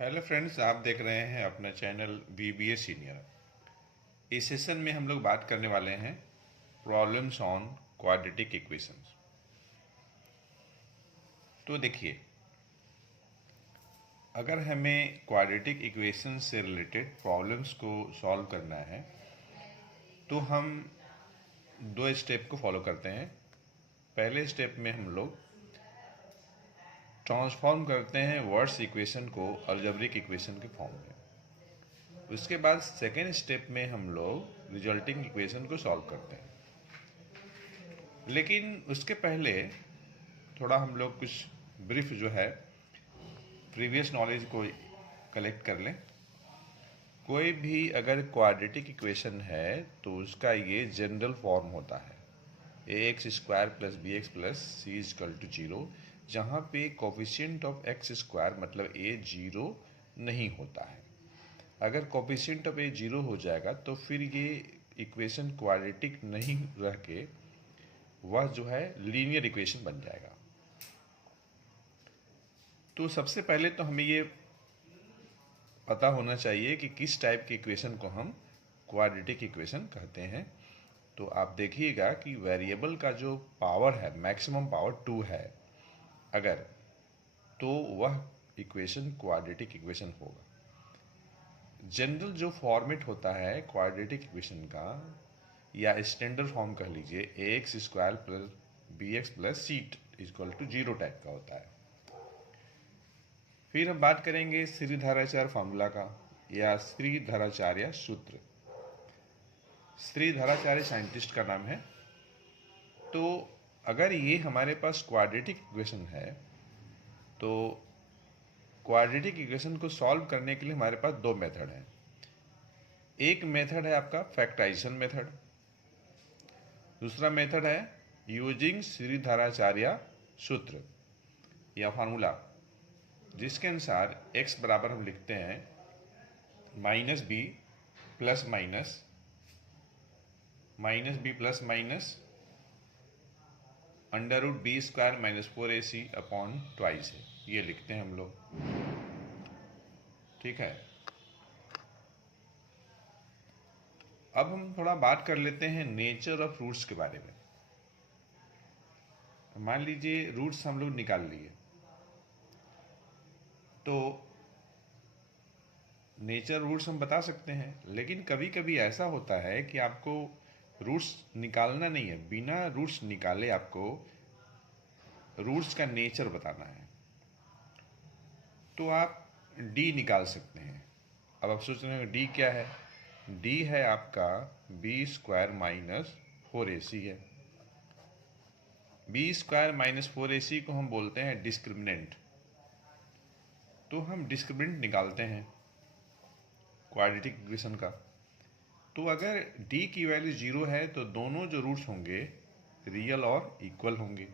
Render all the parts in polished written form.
Hello friends, आप देख रहे हैं अपना चैनल VBA सीनियर। इस सेशन में हम लोग बात करने वाले हैं प्रॉब्लम्स ऑन क्वाड्रेटिक इक्वेशंस। तो देखिए, अगर हमें क्वाड्रेटिक इक्वेशंस से रिलेटेड प्रॉब्लम्स को सॉल्व करना है तो हम दो स्टेप को फॉलो करते हैं। पहले स्टेप में हम लोग ट्रांसफॉर्म करते हैं वर्ड्स इक्वेशन को अलजेब्रिक इक्वेशन के फॉर्म में। उसके बाद सेकेंड स्टेप में हम लोग रिजल्टिंग इक्वेशन को सॉल्व करते हैं। लेकिन उसके पहले थोड़ा हम लोग कुछ ब्रीफ जो है प्रीवियस नॉलेज को कलेक्ट कर लें। कोई भी अगर क्वाड्रेटिक इक्वेशन है तो उसका ये जनरल फॉर्म होता है ax² + bx + c = 0, जहाँ पे कोफिशिएंट ऑफ x² मतलब a 0 नहीं होता है। अगर कोफिशिएंट ऑफ a 0 हो जाएगा तो फिर ये इक्वेशन क्वाड्रेटिक नहीं रह के वह जो है लीनियर इक्वेशन बन जाएगा। तो सबसे पहले तो हमें ये पता होना चाहिए कि किस टाइप की इक्वेशन को हम क्वाड्रेटिक इक्वेशन कहते हैं। तो आप देखिएगा कि वेरिएबल का जो पावर है, मैक्सिमम पावर 2 है अगर, तो वह इक्वेशन क्वाड्रेटिक इक्वेशन होगा। जनरल जो फॉर्मेट होता है क्वाड्रेटिक इक्वेशन का, या स्टैंडर्ड फॉर्म कह लीजिए, ax² + bx + c = 0 टाइप का होता है। फिर हम बात करेंगे श्रीधराचार्य फार्मूला का, या श्रीधराचार्य सूत्र। श्रीधराचार्य साइंटिस्ट का नाम है। तो अगर ये हमारे पास क्वाड्रेटिक इक्वेशन है तो क्वाड्रेटिक इक्वेशन को सॉल्व करने के लिए हमारे पास दो मेथड हैं। एक मेथड है आपका फैक्टराइजेशन मेथड, दूसरा मेथड है यूजिंग श्रीधराचार्य सूत्र या फार्मूला, जिसके अनुसार x बराबर हम लिखते हैं -b + √b² - 4ac upon twice है, ये लिखते हैं हम लोग। ठीक है। अब हम थोड़ा बात कर लेते हैं नेचर ऑफ रूट्स के बारे में। मान लीजिए रूट्स हम लोग निकाल लिए, तो नेचर रूट्स हम बता सकते हैं। लेकिन कभी कभी ऐसा होता है कि आपको रूट्स निकालना नहीं है, बिना रूट्स निकाले आपको रूट्स का नेचर बताना है, तो आप डी निकाल सकते हैं। अब आप सोच रहे हैं डी क्या है? डी है आपका b² - 4ac है। b² - 4ac को हम बोलते हैं डिस्क्रिमिनेंट। तो हम डिस्क्रिमिनेंट निकालते हैं क्वाड्रेटिक इक्वेशन का। तो अगर d की वैल्यू 0 है तो दोनों जो रूट्स होंगे रियल और इक्वल होंगे।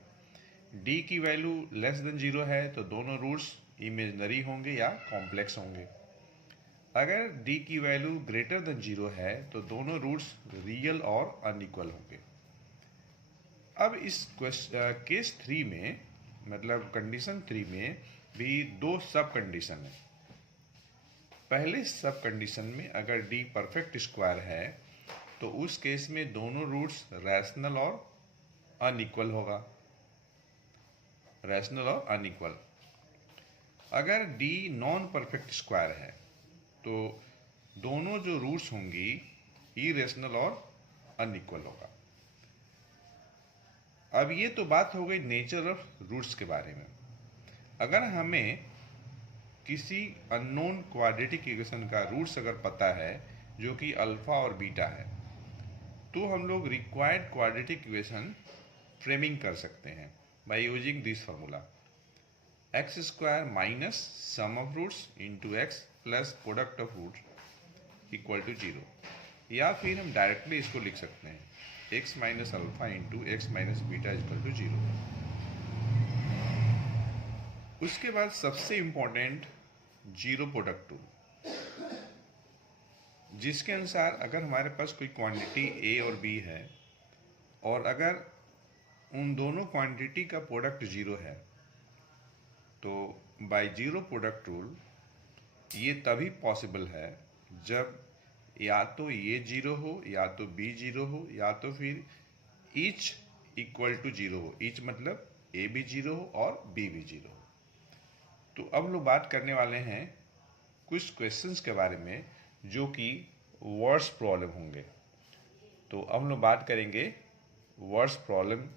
d की वैल्यू <0 है तो दोनों रूट्स इमेजिनरी होंगे या कॉम्प्लेक्स होंगे। अगर d की वैल्यू <0 है तो दोनों रूट्स रियल और अनइक्वल होंगे। अब इस केस 3 में, मतलब कंडीशन 3 में भी दो सब कंडीशन है। पहले सब कंडीशन में अगर d परफेक्ट स्क्वायर है तो उस केस में दोनों रूट्स रैशनल और अनइक्वल होगा। रैशनल और अनइक्वल। अगर d नॉन परफेक्ट स्क्वायर है तो दोनों जो रूट्स होंगी इरेशनल और अनइक्वल होगा। अब ये तो बात हो गई नेचर ऑफ रूट्स के बारे में। अगर हमें किसी अननोन क्वाड्रेटिक इक्वेशन का रूट्स अगर पता है जो कि अल्फा और बीटा है, तो हम लोग रिक्वायर्ड क्वाड्रेटिक इक्वेशन फ्रेमिंग कर सकते हैं by using this formula x² - sum of roots into x plus product of roots = 0। या फिर हम डायरेक्टली इसको लिख सकते हैं x - alpha into x - beta = 0। उसके बाद सबसे इंपॉर्टेंट जीरो प्रोडक्ट रूल, जिसके अनुसार अगर हमारे पास कोई क्वांटिटी a और b है और अगर उन दोनों क्वांटिटी का प्रोडक्ट 0 है, तो बाय जीरो प्रोडक्ट रूल ये तभी पॉसिबल है जब या तो ये जीरो हो, या तो बी जीरो हो, या तो फिर ईच इक्वल टू जीरो हो। ईच मतलब ए भी जीरो हो और बी भी जीरो हो। तो अब लोग बात करने वाले हैं कुछ क्वेश्चंस के बारे में जो कि वर्ड्स प्रॉब्लम होंगे। तो अब हम लोग बात करेंगे वर्ड्स प्रॉब्लम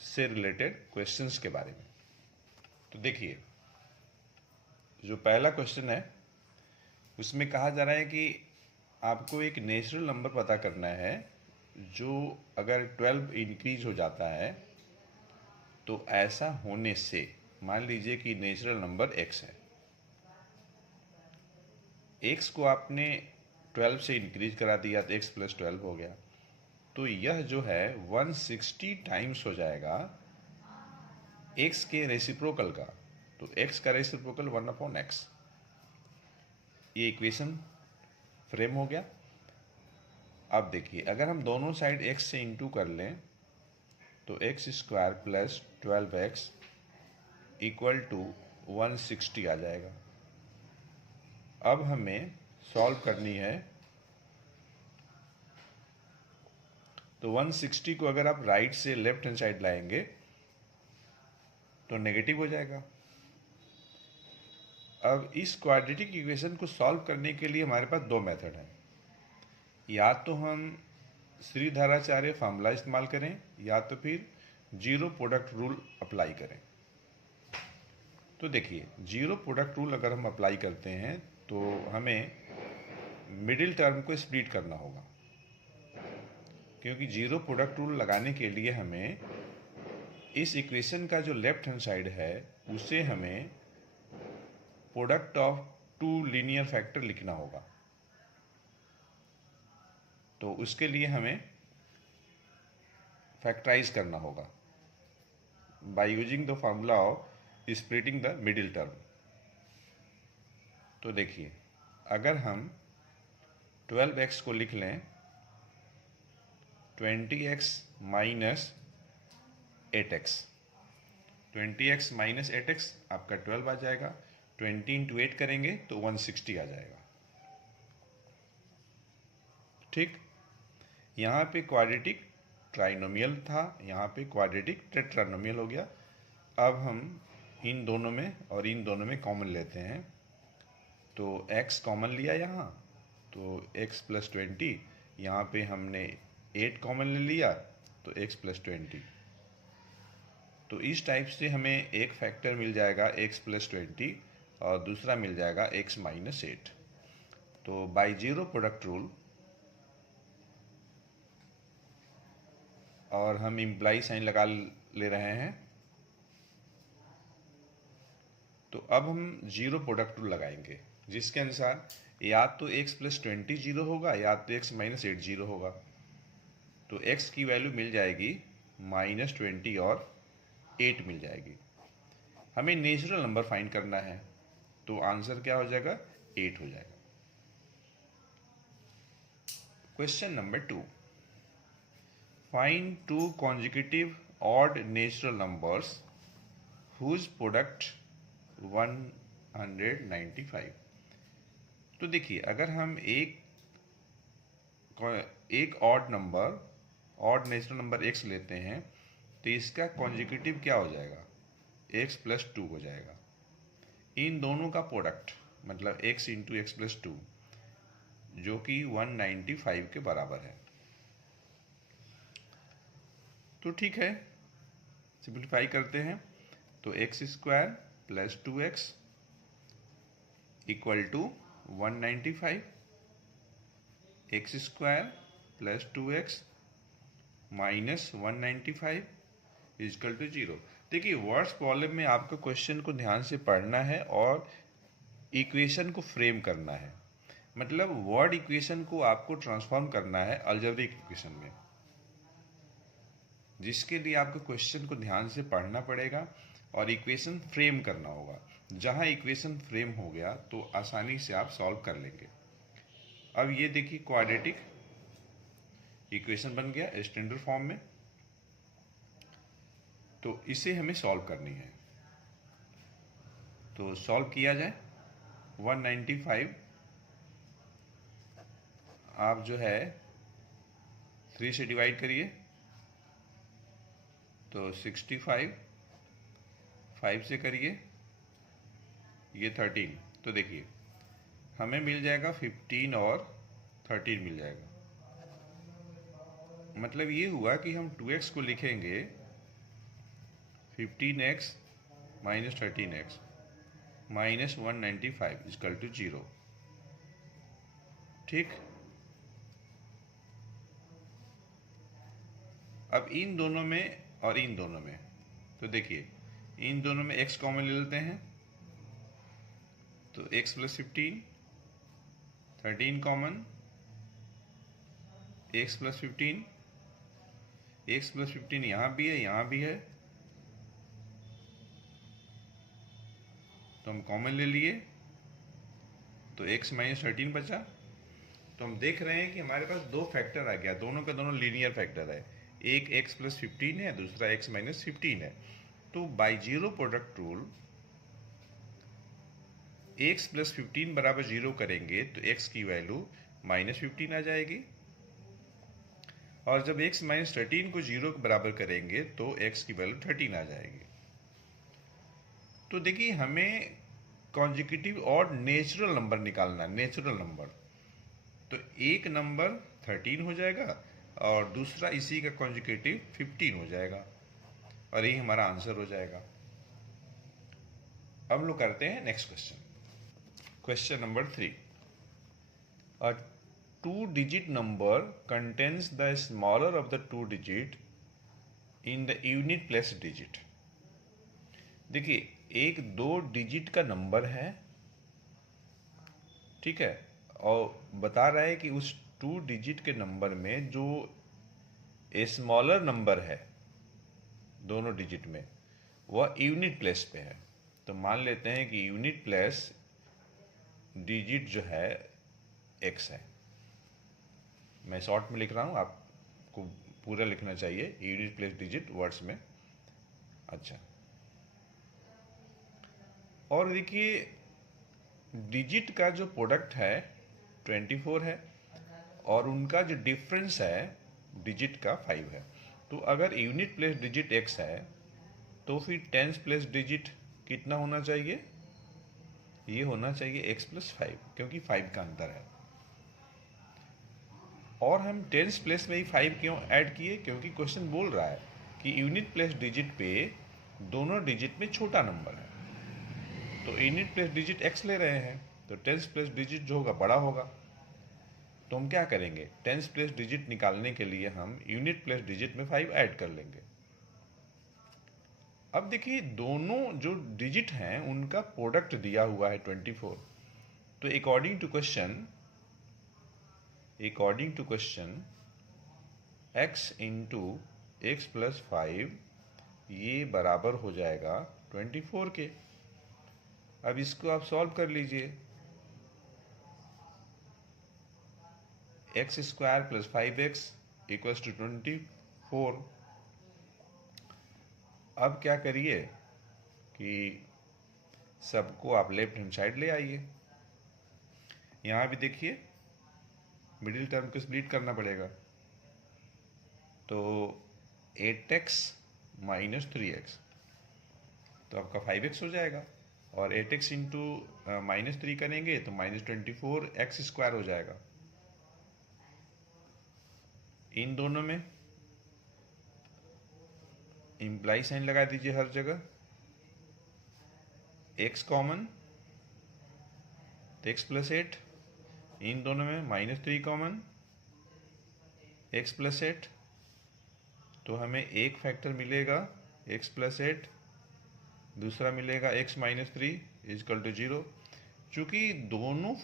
से रिलेटेड क्वेश्चंस के बारे में। तो देखिए, जो पहला क्वेश्चन है उसमें कहा जा रहा है कि आपको एक नेचुरल नंबर पता करना है जो अगर 12 इंक्रीज हो जाता है तो ऐसा होने से, मान लीजिए कि नेचुरल नंबर x है, x को आपने 12 से इंक्रीज करा दिया तो x प्लस 12 हो गया। तो यह जो है 160 टाइम्स हो जाएगा x के रेसिप्रोकल का। तो x का रेसिप्रोकल 1/x। ये इक्वेशन फ्रेम हो गया। अब देखिए, अगर हम दोनों साइड x से इंटू कर लें तो x square plus 12x equal to 160 आ जाएगा। अब हमें सॉल्व करनी है। तो 160 को अगर आप राइट से लेफ्ट हैंड साइड लाएंगे तो नेगेटिव हो जाएगा। अब इस क्वाड्रेटिक इक्वेशन को सॉल्व करने के लिए हमारे पास दो मेथड हैं। या तो हम श्रीधराचार्य फार्मूला इस्तेमाल करें, या तो फिर जीरो प्रोडक्ट रूल अप्लाई करें। तो देखिए, जीरो प्रोडक्ट रूल अगर हम अप्लाई करते हैं तो हमें मिडिल टर्म को स्प्लिट करना होगा, क्योंकि जीरो प्रोडक्ट रूल लगाने के लिए हमें इस इक्वेशन का जो लेफ्ट हैंड साइड है उसे हमें product of two linear factor लिखना होगा। तो उसके लिए हमें फैक्टराइज करना होगा by using the formula of splitting the middle term. तो देखिए, अगर हम 12x को लिख लें 20x minus 8x, 20x minus 8x आपका 12 आ जाएगा। 20 इंटू 8 करेंगे तो 160 आ जाएगा। ठीक, यहाँ पे क्वाड्रेटिक ट्राइनोमियल था, यहाँ पे क्वाड्रेटिक टेट्रानोमियल हो गया। अब हम इन दोनों में और इन दोनों में कॉमन लेते हैं। तो x कॉमन लिया यहाँ, तो x प्लस 20, यहाँ पे हमने 8 कॉमन ले लिया तो x प्लस 20। तो इस टाइप से हमें एक फैक्टर मिल जाएगा x प्लस 20 और दूसरा मिल जाएगा x माइनस 8। तो बाय जीरो प्रोडक्ट रूल, और हम इम्प्लाई साइन लगा ले रहे हैं, तो अब हम जीरो प्रोडक्ट रूल लगाएंगे जिसके अनुसार या तो x प्लस 20 जीरो होगा या तो x माइनस 8 जीरो होगा। तो x की वैल्यू मिल जाएगी -20 और 8 मिल जाएगी। हमें नेचुरल नंबर फाइंड करना है, तो आंसर क्या हो जाएगा? 8 हो जाएगा। Question number 2, find two consecutive odd natural numbers whose product 195। तो देखिए, अगर हम एक odd number, odd natural number x लेते हैं तो इसका कॉन्जिक्यूटिव क्या हो जाएगा? x प्लस 2 हो जाएगा। इन दोनों का प्रोडक्ट मतलब x इंटू एक्स प्लस 2 जो कि 195 के बराबर है। तो ठीक है, सिंप्लीफाई करते हैं। तो x square plus 2x equal to 195, x square plus 2x minus 195 equal to 0। देखिए, वर्ड्स प्रॉब्लम में आपको क्वेश्चन को ध्यान से पढ़ना है और इक्वेशन को फ्रेम करना है। मतलब वर्ड इक्वेशन को आपको ट्रांसफॉर्म करना है अलजेब्रिक इक्वेशन में, जिसके लिए आपको क्वेश्चन को ध्यान से पढ़ना पड़ेगा और इक्वेशन फ्रेम करना होगा। जहां इक्वेशन फ्रेम हो गया तो आसानी से आप सॉल्व कर लेंगे। अब ये देखिए, क्वाड्रेटिक इक्वेशन बन गया स्टैंडर्ड फॉर्म में। तो इसे हमें सॉल्व करनी है। तो सॉल्व किया जाए। 195 आप जो है 3 से डिवाइड करिए तो 65, 5 से करिए ये 13, तो देखिए हमें मिल जाएगा 15 और 13 मिल जाएगा। मतलब ये हुआ कि हम 2x को लिखेंगे 15x minus 13x minus 195 equal to 0। ठीक, अब इन दोनों में और इन दोनों में, तो देखिए इन दोनों में x कॉमन ले लेते हैं तो x plus 15, 13 common, x plus 15, x plus 15 यहाँ भी है यहाँ भी है, तो हम कॉमन ले लिए तो x माइनस 13 बचा। तो हम देख रहे हैं कि हमारे पास दो फैक्टर आ गया, दोनों का दोनों लीनियर फैक्टर है, एक x प्लस 15 है, दूसरा x माइनस 15 है। तो by zero product rule x plus 15 बराबर 0 करेंगे तो x की वैल्यू माइनस 15 आ जाएगी, और जब x माइनस 13 को 0 के बराबर करेंगे तो x की वैल्यू 13 आ जाएगी। तो देखिए हमें कॉन्जिक्यूटिव और नेचुरल नंबर निकालना, नेचुरल नंबर, तो एक नंबर 13 हो जाएगा और दूसरा इसी का कॉन्जिक्यूटिव 15 हो जाएगा, और यही हमारा आंसर हो जाएगा। अब हम लोग करते हैं next question. Question number 3, a 2-digit number contains the smaller of the 2 digit in the unit place digit। देखिए एक 2 डिजिट का नंबर है, ठीक है, और बता रहा है कि उस 2 डिजिट के नंबर में जो स्मॉलर नंबर है दोनों डिजिट में वह यूनिट प्लेस पे है। तो मान लेते हैं कि यूनिट प्लेस डिजिट जो है x है। मैं शॉर्ट में लिख रहा हूँ, आपको पूरा लिखना चाहिए यूनिट प्लेस डिजिट वर्ड्स में। अच्छा, और देखिए डिजिट का जो प्रोडक्ट है 24 है और उनका जो डिफरेंस है डिजिट का 5 है। तो अगर यूनिट प्लेस डिजिट x है तो फिर टेंस प्लेस डिजिट कितना होना चाहिए? ये होना चाहिए x प्लस 5, क्योंकि 5 का अंतर है। और हम टेंस प्लेस में ही 5 क्यों ऐड किए? क्योंकि क्वेश्चन बोल रहा है कि यूनिट प्लेस डिजिट पे दोनों डिजिट में छोटा नंबर है, तो यूनिट प्लेस डिजिट x ले रहे हैं तो टेंस प्लेस डिजिट जो होगा बड़ा होगा। तो हम क्या करेंगे, टेंस प्लेस डिजिट निकालने के लिए हम यूनिट प्लेस डिजिट में 5 ऐड कर लेंगे। अब देखिए दोनों जो डिजिट हैं उनका प्रोडक्ट दिया हुआ है 24। तो according to question x into x plus 5 ये बराबर हो जाएगा 24 के। अब इसको आप सॉल्व कर लीजिए, x square plus 5x equals to 24। अब क्या करिए कि सबको आप लेफ्ट हैंड साइड ले आइए। यहाँ भी देखिए मिडिल टर्म को स्प्लिट करना पड़ेगा, तो 8x माइनस 3x तो आपका 5x हो जाएगा, और 8x इंटू माइनस 3 करेंगे तो माइनस 24x स्क्वायर हो जाएगा। इन दोनों में इम्प्लाई साइन लगा दीजिए हर जगह, x कॉमन तो x प्लस 8, इन दोनों में माइनस 3 कॉमन x प्लस 8, तो हमें एक फैक्टर मिलेगा x प्लस 8, दूसरा मिलेगा x माइनस 3 इजकल टू 0। चूंकि दोनों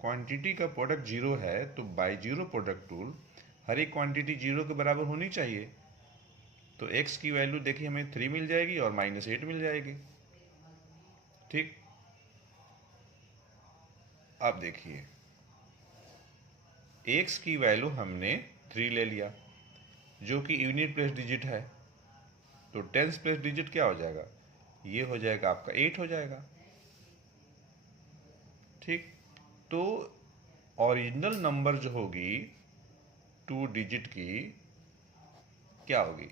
क्वांटिटी का प्रोडक्ट 0 है तो बाई जीरो प्रोडक्ट रूल हर एक क्वांटिटी 0 के बराबर होनी चाहिए। तो x की वैल्यू देखिए हमें 3 मिल जाएगी और माइनस 8 मिल जाएगी। ठीक, अब देखिए x की वैल्यू हमने 3 ले लिया जो कि यूनिट प्लेस डिजिट है, तो टेंस प्लेस डिजिट क्या हो जाएगा? ये हो जाएगा आपका 8 हो जाएगा। ठीक। तो ओरिजिनल नंबर जो होगी 2 डिजिट की क्या होगी?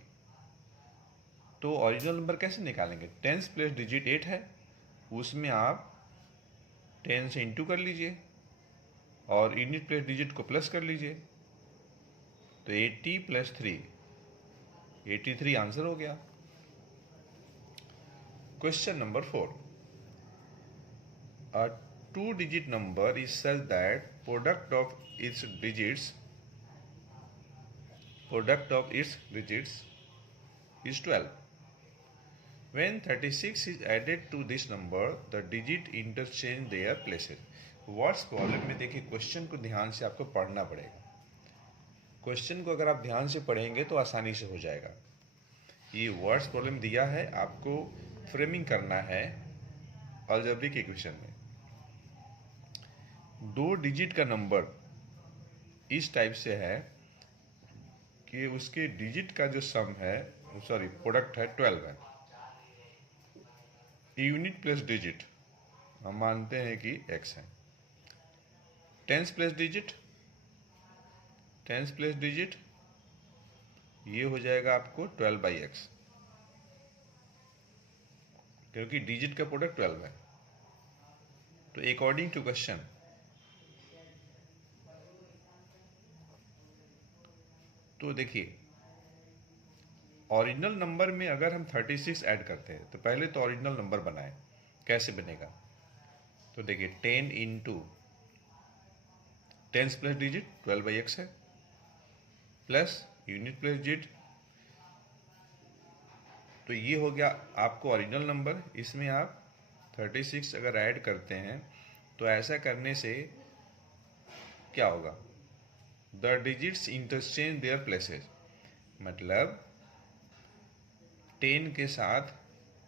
तो ओरिजिनल नंबर कैसे निकालेंगे? 10 प्लस डिजिट 8 है, उसमें आप 10 से इंटू कर लीजिए और यूनिट प्लस डिजिट को प्लस कर लीजिए, तो 80 प्लस 3 83 आंसर हो गया। Question number 4, a 2-digit number is such that product of its digits is 12. When 36 is added to this number, the digit interchange their places. Words problem में देखिए, question को ध्यान से आपको पढ़ना पड़ेगा। क्वेश्चन को अगर आप ध्यान से पढ़ेंगे तो आसानी से हो जाएगा। ये वर्ड्स प्रॉब्लम दिया है, आपको फ्रेमिंग करना है अलजेब्रिक इक्वेशन में। 2 डिजिट का नंबर इस टाइप से है कि उसके डिजिट का जो सम है, सॉरी प्रोडक्ट है 12 है। यूनिट प्लस डिजिट हम मानते हैं कि x है। टेंस प्लस डिजिट ये हो जाएगा आपको 12/x, क्योंकि डिजिट का प्रोडक्ट 12 है। तो अकॉर्डिंग टू क्वेश्चन, तो देखिए ओरिजिनल नंबर में अगर हम 36 ऐड करते हैं तो पहले तो ओरिजिनल नंबर बनाए, कैसे बनेगा? तो देखिए 10 इंटू 10 प्लस डिजिट 12/x है, प्लस यूनिट प्लस डिजिट, तो ये हो गया आपको ओरिजिनल नंबर। इसमें आप 36 अगर ऐड करते हैं तो ऐसा करने से क्या होगा? The digits interchange their places, मतलब 10 के साथ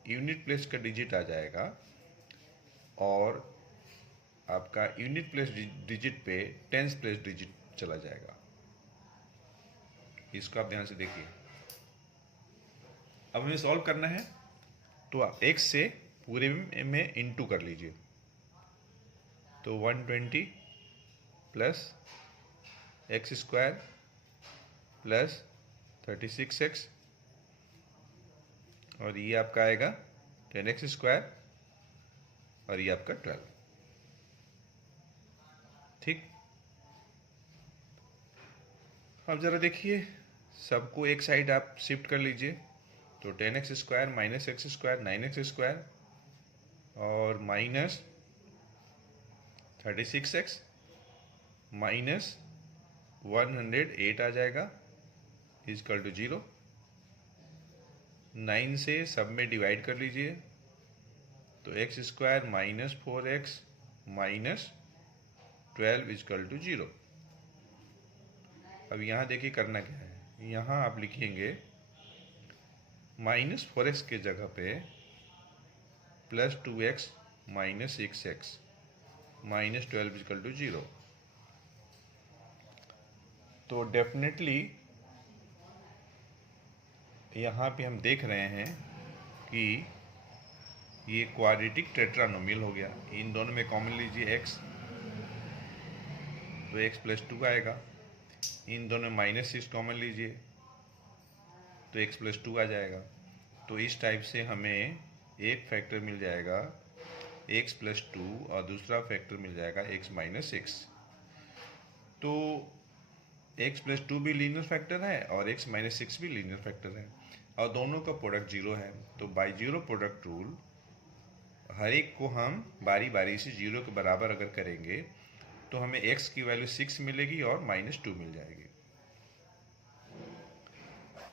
यूनिट प्लेस का डिजिट आ जाएगा और आपका यूनिट प्लेस डिजिट पे टेंस प्लेस डिजिट चला जाएगा। इसको आप ध्यान से देखिए। अब हमें सॉल्व करना है, तो आप x से पूरे में इंटू कर लीजिए, तो 120 plus x square plus 36x, और ये आपका आएगा 10x स्क्वायर और ये आपका 12। ठीक। अब जरा देखिए, सबको एक साइड आप शिफ्ट कर लीजिए, तो 10x square minus x square 9x square और माइनस 36x माइनस 108 आ जाएगा इजकल टू 0। 9 से सब में डिवाइड कर लीजिए, तो x square minus 4x minus 12 equal to 0। अब यहाँ देखिए करना क्या है, यहाँ आप लिखेंगे माइनस 4x के जगह पे plus 2x minus 6x minus 12 equal to 0। तो डेफिनेटली यहाँ पे हम देख रहे हैं कि ये क्वाड्रेटिक टेट्रानोमियल हो गया। इन दोनों में कॉमन लीजिए x, तो x प्लस 2 आएगा। इन दोनों में माइनस 6 कॉमन लीजिए, तो x प्लस 2 आ जाएगा। तो इस टाइप से हमें एक फैक्टर मिल जाएगा x प्लस 2 और दूसरा फैक्टर मिल जाएगा x माइनस 6। तो x प्लस 2 भी लीनियर फैक्टर है और x माइनस 6 भी लीनियर फैक्टर है, और दोनों का प्रोडक्ट 0 है। तो बाई जीरो प्रोडक्ट रूल, हर एक को हम बारी बारी से 0 के बराबर अगर करेंगे तो हमें x की वैल्यू 6 मिलेगी और माइनस 2 मिल जाएगी।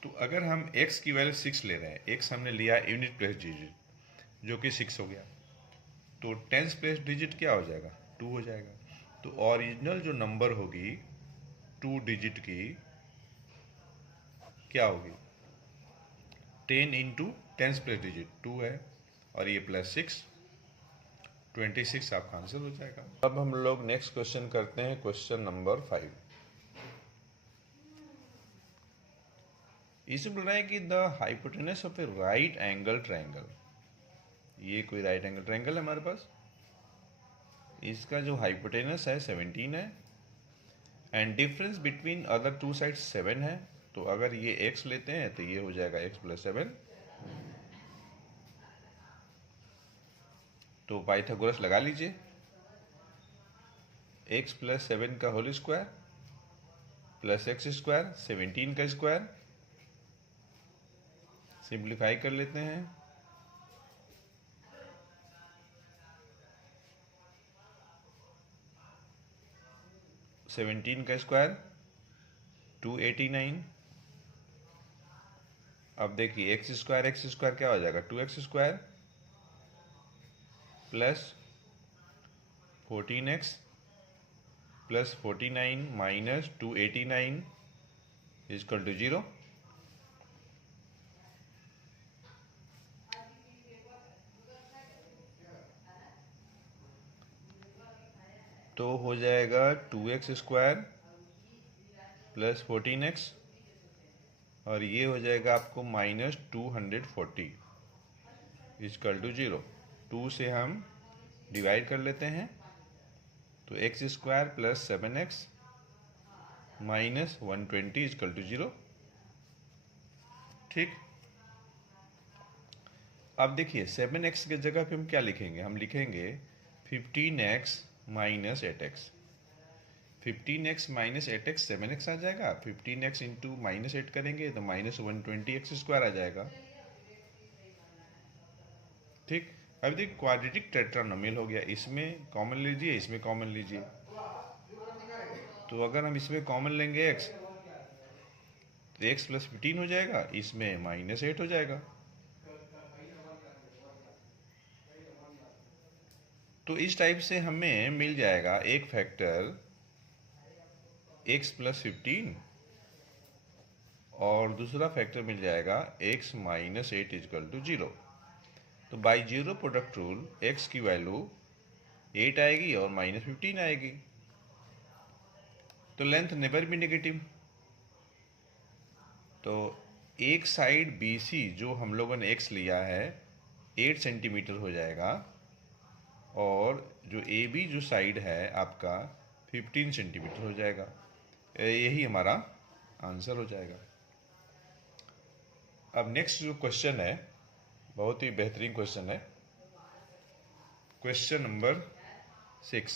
तो अगर हम x की वैल्यू 6 ले रहे हैं, x हमने लिया यूनिट प्लेस डिजिट जो कि 6 हो गया, तो टेंस प्लेस डिजिट क्या हो जाएगा? 2 हो जाएगा। तो ओरिजिनल जो नंबर होगी 2 डिजिट की क्या होगी? 10 इंटू टेंस प्लेस डिजिट 2 है और ये प्लस 6, 26 आपका आंसर हो जाएगा। अब हम लोग नेक्स्ट क्वेश्चन करते हैं, क्वेश्चन नंबर 5। इसे बोल रहा है कि the hypotenuse of A right angle triangle, ये कोई राइट एंगल ट्रायंगल है हमारे पास, इसका जो हाइपोटेनस है 17 है and difference between other two sides 7 है। तो अगर ये x लेते हैं तो ये हो जाएगा x + 7। तो पाइथागोरस लगा लीजिए। x + 7 का whole square plus x square 17 का स्क्वायर, सिंप्लीफाई कर लेते हैं। सेवनटीन का स्क्वायर 289। अब देखिए x स्क्वायर क्या हो जाएगा 2x square plus 14x plus 49 minus 289 equal to 0। तो हो जाएगा 2x स्क्वायर प्लस 14x और ये हो जाएगा आपको माइनस 240 इजकल टू 0। 2 से हम डिवाइड कर लेते हैं तो x square plus 7x minus 120 equal to 0। ठीक, अब देखिए 7x के जगह पे हम क्या लिखेंगे, हम लिखेंगे 15x minus 8x। 15x minus 8x 7x आ जाएगा। 15x इंटू माइनस 8 करेंगे तो माइनस 120x स्क्वायर आ जाएगा। ठीक, अब देखिए क्वाड्रेटिक टेट्रानोमियल हो गया। इसमें कॉमन लीजिए, इसमें कॉमन लीजिए। तो अगर हम इसमें कॉमन लेंगे x तो x + 15 हो जाएगा, इसमें माइनस 8 हो जाएगा। तो इस टाइप से हमें मिल जाएगा एक फैक्टर x + 15 और दूसरा फैक्टर मिल जाएगा x - 8 इजकल टू 0। तो by zero product rule x की वैल्यू 8 आएगी और -15 आएगी। तो लेंथ नेवर बी नेगेटिव। तो एक साइड BC जो हम लोगों ने x लिया है 8 सेंटीमीटर हो जाएगा और जो AB जो साइड है आपका 15 सेंटीमीटर हो जाएगा। यही हमारा आंसर हो जाएगा। अब नेक्स्ट जो क्वेश्चन है बहुत ही बेहतरीन क्वेश्चन है, क्वेश्चन नंबर 6।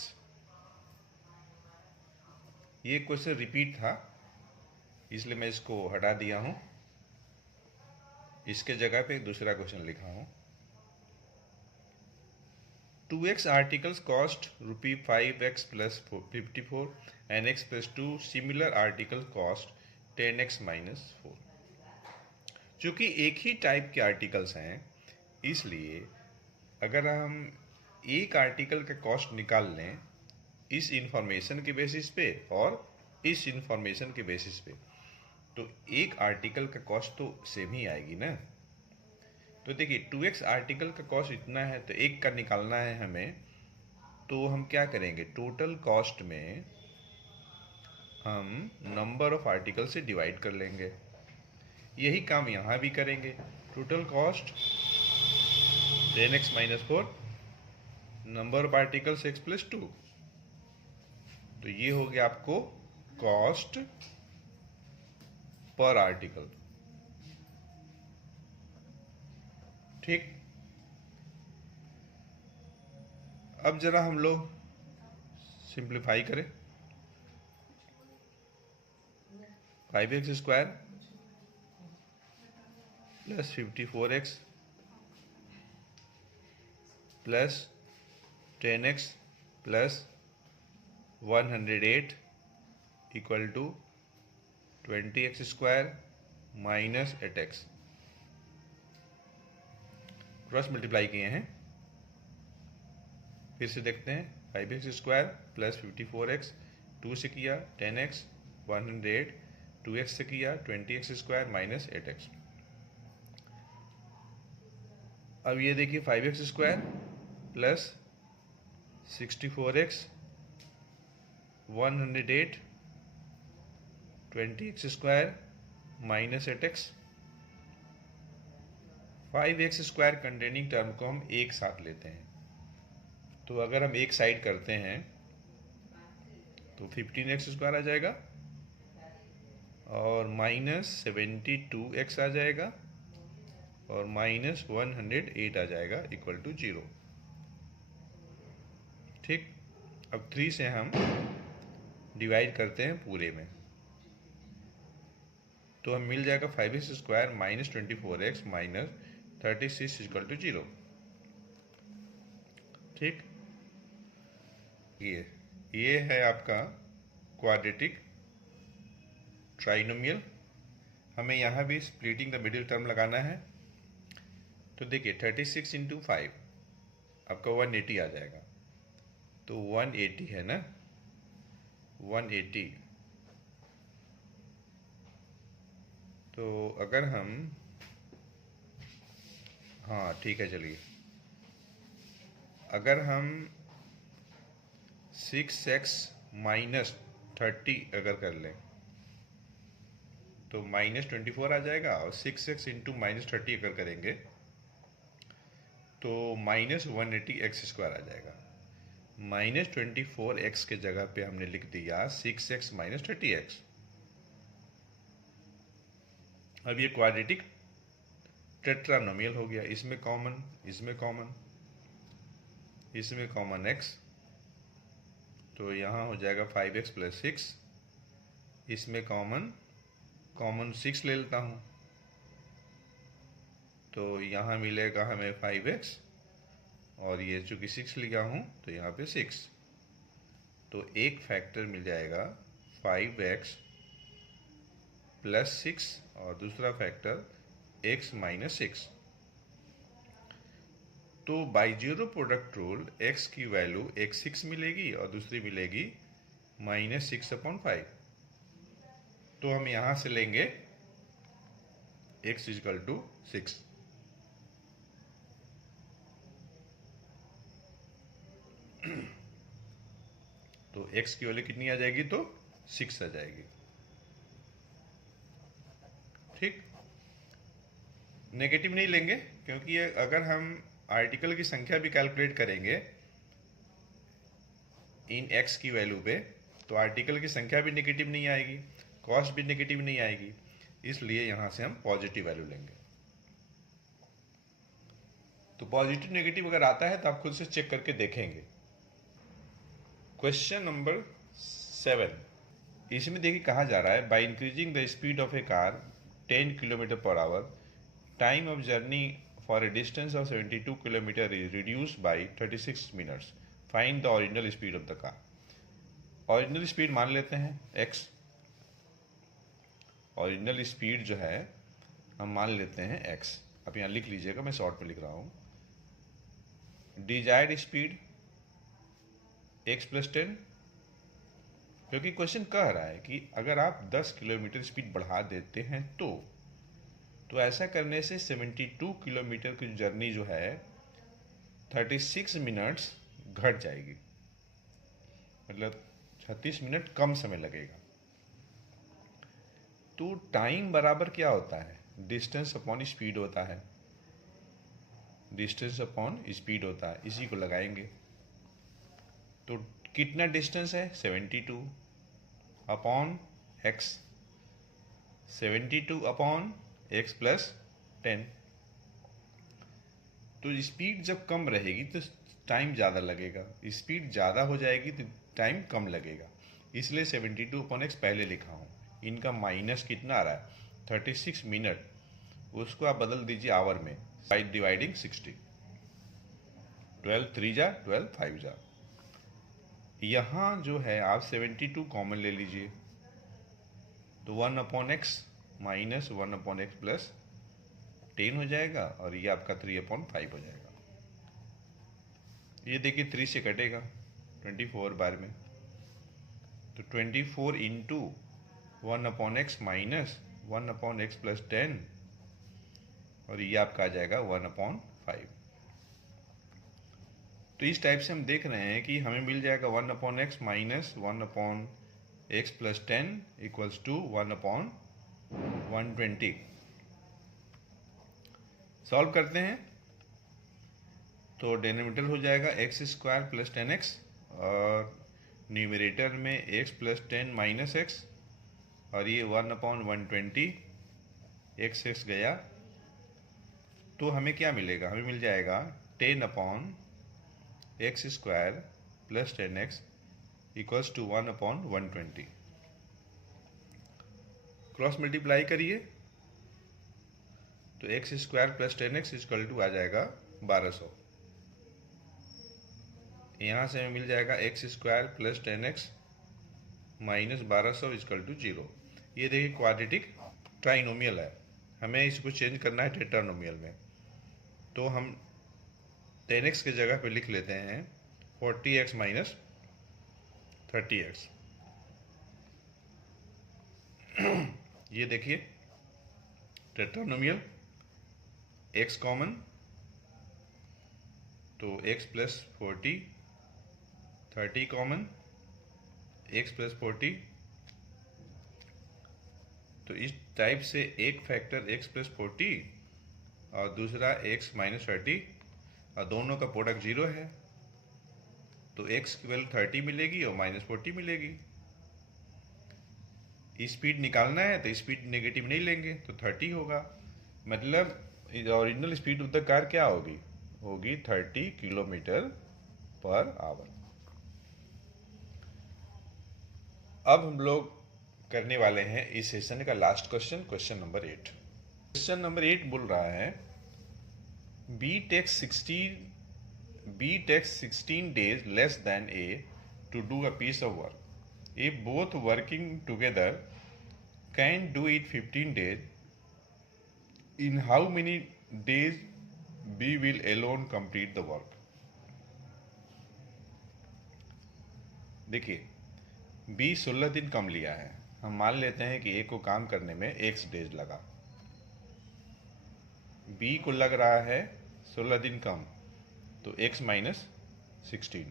ये क्वेश्चन रिपीट था इसलिए मैं इसको हटा दिया हूँ, इसके जगह पे दूसरा क्वेश्चन लिखा हूँ। 2x articles cost ₹5x plus 54 and x plus 2 similar articles cost 10x minus 4। चूँकि एक ही टाइप के आर्टिकल्स हैं इसलिए अगर हम एक आर्टिकल का कॉस्ट निकाल लें इस इंफॉर्मेशन के बेसिस पे और इस इंफॉर्मेशन के बेसिस पे तो एक आर्टिकल का कॉस्ट तो सेम ही आएगी ना। तो देखिए 2x आर्टिकल का कॉस्ट इतना है तो एक का निकालना है हमें, तो हम क्या करेंगे टोटल कॉस्ट में हम नंबर ऑफ आर्टिकल से डिवाइड कर लेंगे। यही काम यहाँ भी करेंगे। Total cost 10x - 4 number of articles x + 2। तो ये हो गया आपको कॉस्ट पर आर्टिकल। ठीक, अब जरा हम लोग सिंप्लीफाई करें। 5x square plus 54x plus 10x plus 108 equal to 20x square minus 8x। Cross multiply किए हैं, फिर से देखते हैं। 5x स्क्वायर प्लस 54x 2 से किया 10x 108 2x से किया 20x स्क्वायर माइनस 8x। अब ये देखिए 5x square plus 64x 108 20x square minus 8x। 5x square containing term को हम एक साथ लेते हैं तो अगर हम एक साइड करते हैं तो 15x² आ जाएगा और -72x आ जाएगा और -108 आ जाएगा इक्वल टू 0। ठीक, अब 3 से हम डिवाइड करते हैं पूरे में, तो हम मिल जाएगा 5x² -24x -36 इक्वल टू 0। ठीक, ये है आपका क्वाड्रेटिक ट्राइनोमियल। हमें यहाँ भी स्प्लिटिंग द मिडिल टर्म लगाना है। तो देखिए 36 इंटू 5 आपका 180 आ जाएगा, तो 180 है ना, 180। तो अगर हम, हाँ ठीक है चलिए, अगर हम 6x -30 अगर कर लें तो -24 आ जाएगा, और 6x इंटू -30 अगर करेंगे तो -180x² आ जाएगा। -24x के जगह पे हमने लिख दिया 6x -30x। अब ये क्वाड्रेटिक टेट्रानोमियल हो गया। इसमें कॉमन, इसमें कॉमन, इसमें कॉमन x, तो यहाँ हो जाएगा 5x + 6। इसमें कॉमन 6 ले लेता हूँ, तो यहाँ मिलेगा हमें 5x, और ये चूँकि 6 लिया हूँ तो यहाँ पे 6, तो एक फैक्टर मिल जाएगा 5x + 6 और दूसरा फैक्टर x - 6। तो by zero product rule x की वैल्यू x6 मिलेगी और दूसरी मिलेगी -6/5। तो हम यहाँ से लेंगे x = 6। तो x की वैल्यू कितनी आ जाएगी, तो 6 आ जाएगी। ठीक, नेगेटिव नहीं लेंगे, क्योंकि अगर हम आर्टिकल की संख्या भी कैलकुलेट करेंगे इन x की वैल्यू पे, तो आर्टिकल की संख्या भी नेगेटिव नहीं आएगी, कॉस्ट भी नेगेटिव नहीं आएगी, इसलिए यहां से हम पॉजिटिव वैल्यू लेंगे। तो पॉजिटिव नेगेटिव अगर आता है तो आप खुद से चेक करके देखेंगे। क्वेश्चन नंबर 7, इसमें देखिए कहा जा रहा है, by increasing the speed of A car 10 km/h, time of journey for a distance of 72 km is reduced by 36 minutes. Find the original speed of the car. Original speed मान लेते हैं x, original speed जो है हम मान लेते हैं x। अब यहाँ लिख लीजिएगा, मैं शॉर्ट में लिख रहा हूँ। डिजायर्ड स्पीड x + 10, क्योंकि क्वेश्चन कह रहा है कि अगर आप 10 किलोमीटर स्पीड बढ़ा देते हैं तो ऐसा करने से 72 किलोमीटर की जर्नी जो है 36 मिनट्स घट जाएगी, मतलब 36 मिनट कम समय लगेगा। तो टाइम बराबर क्या होता है, डिस्टेंस अपॉन स्पीड होता है, डिस्टेंस अपॉन स्पीड होता है, इसी को लगाएंगे। तो कितना डिस्टेंस है, 72 अपॉन x, 72 अपॉन x + 10। तो स्पीड जब कम रहेगी तो टाइम ज़्यादा लगेगा, स्पीड ज़्यादा हो जाएगी तो टाइम कम लगेगा, इसलिए 72 अपॉन x पहले लिखा हूँ। इनका माइनस कितना आ रहा है, 36 मिनट, उसको आप बदल दीजिए आवर में, 5 डिवाइडिंग 60, 12 3 जा 12 5 जा। यहाँ जो है आप 72 कॉमन ले लीजिए, तो 1/x - 1/x + 10 हो जाएगा, और ये आपका 3/5 हो जाएगा। ये देखिए 3 से कटेगा 24 बार में, तो 24 इंटू 1/x - 1/x + 10, और ये आपका आ जाएगा 1/5। तो इस टाइप से हम देख रहे हैं कि हमें मिल जाएगा 1/x - 1/x + 10 = 1/120। सॉल्व करते हैं। तो डिनोमिनेटर हो जाएगा एक्स स्क्वायर प्लस 10x और न्यूमरेटर में x प्लस 10 माइनस एक्स और ये 1/120 x गया। तो हमें क्या मिलेगा? हमें मिल जाएगा 10/x square plus 10x equals to 1/120। Cross multiply करिए तो x square plus 10x equal to आ जाएगा 1200। यहाँ से हमें मिल जाएगा x square plus 10x minus 1200 equal to 0। ये देखिए क्वाड्रेटिक ट्राइनोमियल है, हमें इसको चेंज करना है टेट्रानोमियल में। तो हम 10x की जगह पे लिख लेते हैं 40x माइनस 30x। ये देखिए टेट्रानोमियल, x कॉमन तो x plus 40, 30 common x plus 40। तो इस टाइप से एक फैक्टर x प्लस 40 और दूसरा x माइनस 30 और दोनों का प्रोडक्ट 0 है, तो x की वैल्यू 30 मिलेगी और माइनस 40 मिलेगी। स्पीड निकालना है तो स्पीड नेगेटिव नहीं लेंगे तो 30 होगा, मतलब original speed of the car क्या होगी? होगी 30 किलोमीटर पर आवर। अब हम लोग करने वाले हैं इस सेशन का last question, question number 8। Question number 8 बोल रहा है B takes 16 days less than A to do a piece of work. If both working together can do it 15 days, in how many days B will alone complete the work? देखिए B 16 दिन कम लिया है, हम मान लेते हैं कि A को काम करने में x डेज लगा। B को लग रहा है 16 दिन कम, तो x माइनस 16।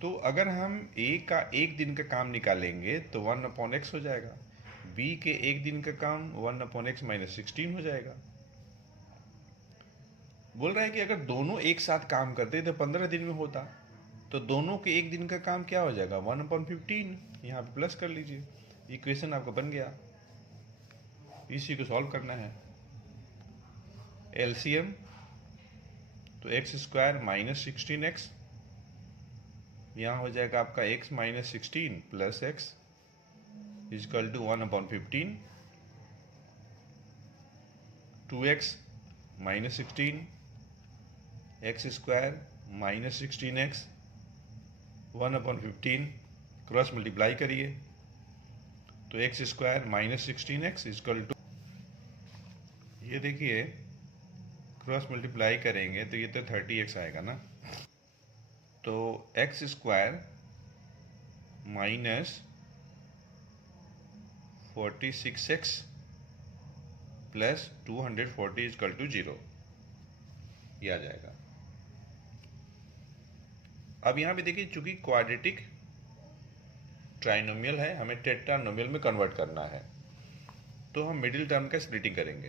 तो अगर हम A का एक दिन का काम निकालेंगे तो 1/x हो जाएगा, B के एक दिन का काम 1/x माइनस 16 हो जाएगा। बोल रहा है कि अगर दोनों एक साथ काम करते तो 15 दिन में होता, तो दोनों के एक दिन का काम क्या हो जाएगा? 1/15। यहाँ पे प्लस कर लीजिए, इक्वेशन आपका बन गया। इसी को सॉल्व करना है। एलसीएम तो एक्स स्क्वायर माइनस 16x, यहाँ हो जाएगा आपका x minus 16 plus x equal to 1/15। 2x minus 16 x square minus 16x 1/15, cross multiply करिए तो x square minus 16x equal to, ये देखिए क्रॉस मल्टीप्लाई करेंगे तो ये तो 30x आएगा ना। तो x square minus 46x plus 240 equal to 0, ये आ जाएगा। अब यहाँ पे देखिए चूंकि क्वाड्रेटिक ट्राइनोमियल है, हमें टेट्रानोमियल में कन्वर्ट करना है, तो हम मिडिल टर्म का स्प्लिटिंग करेंगे।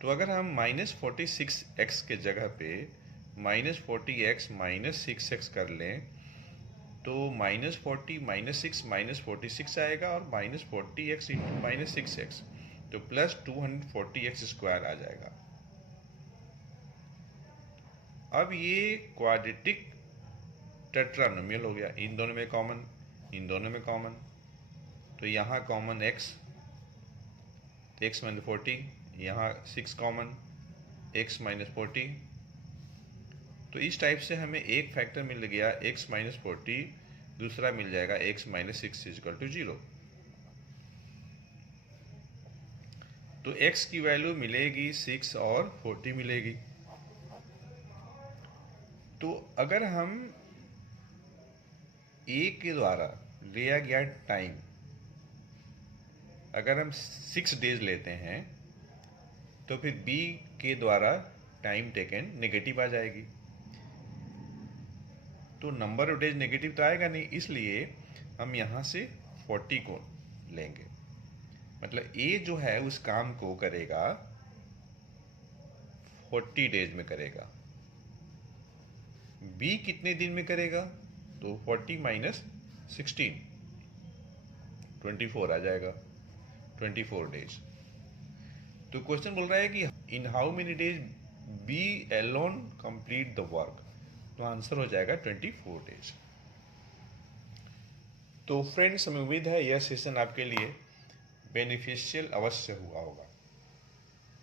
तो अगर हम माइनस 46x के जगह पे माइनस 40x माइनस 6x कर लें तो माइनस 40 माइनस 6 माइनस 46 आएगा और minus 40x into minus 6x तो प्लस 240x स्क्वायर आ जाएगा। अब ये क्वाड्रेटिक टेट्रानोमियल हो गया, इन दोनों में कॉमन, इन दोनों में कॉमन, तो यहाँ कॉमन x माइनस 40, यहाँ 6 कॉमन x माइनस 40। तो इस टाइप से हमें एक फैक्टर मिल गया x माइनस 40, दूसरा मिल जाएगा x माइनस 6 इजकल टू 0। तो x की वैल्यू मिलेगी 6 और 40 मिलेगी। तो अगर हम A के द्वारा लिया गया टाइम अगर हम 6 डेज लेते हैं तो फिर B के द्वारा टाइम टेकन नेगेटिव आ जाएगी, तो नंबर ऑफ डेज नेगेटिव तो आएगा नहीं, इसलिए हम यहाँ से 40 को लेंगे। मतलब A जो है उस काम को करेगा 40 डेज में करेगा। बी कितने दिन में करेगा? तो 40 माइनस 16, 24 आ जाएगा, 24 डेज। तो क्वेश्चन बोल रहा है कि in how many days B alone complete the work. तो आंसर हो जाएगा 24 डेज। तो फ्रेंड्स, हमें उम्मीद है यह सेशन आपके लिए बेनिफिशियल अवश्य हुआ होगा।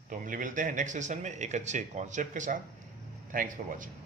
तो हम मिलते हैं नेक्स्ट सेशन में एक अच्छे कॉन्सेप्ट के साथ। Thanks for watching.